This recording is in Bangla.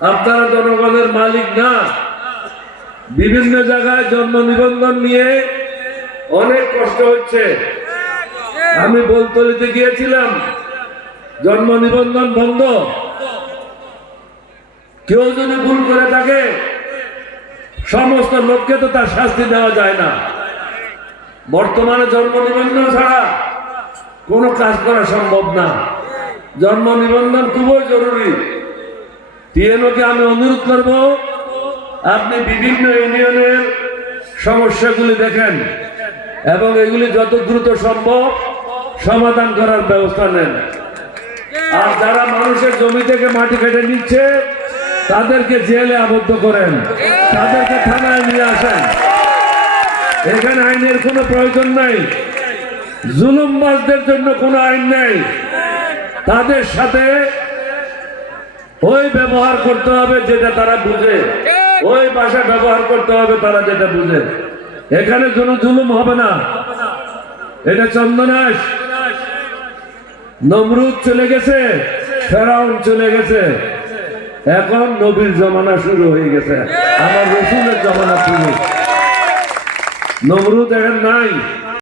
আপনারা জনগণের মালিক না। বিভিন্ন জায়গায় জন্ম নিবন্ধন নিয়ে অনেক কষ্ট হচ্ছে। আমি বলতলিতে গিয়েছিলাম, জন্ম নিবন্ধন বন্ধ। কেউ যদি ভুল করে থাকে সমস্ত লোককে তো তার শাস্তি দেওয়া যায় না। বর্তমানে জন্ম নিবন্ধন ছাড়া কোনো কাজ করা সম্ভব না। জন্ম নিবন্ধন খুবই জরুরি। টিএনওকে আমি অনুরোধ করব, আপনি বিভিন্ন ইউনিয়নের সমস্যাগুলি দেখেন এবং এগুলি যত দ্রুত সম্ভব সমাধান করার ব্যবস্থা নেন। আর যারা মানুষের জমি থেকে মাটি কেটে নিচ্ছে তাদেরকে জেলে আবদ্ধ করেন, তাদেরকে থানায় নিয়ে আসেন। এখানে আইনের কোনো প্রয়োজন নাই। জুলুমবাজদের জন্য কোনো আইন নেই। তাদের সাথে ওই ব্যবহার করতে হবে যেটা তারা বুঝে, ওই ভাষা ব্যবহার করতে হবে তারা যেটা বুঝে। এখানে কোনো জুলুম হবে না। এটা চন্দনাশ। নমরুদ চলে গেছে, ফেরাউন চলে গেছে, এখন নবীর জমানা শুরু হয়ে গেছে, আমার রসুলের জমানা শুরু। নমরুদ এখন নাই।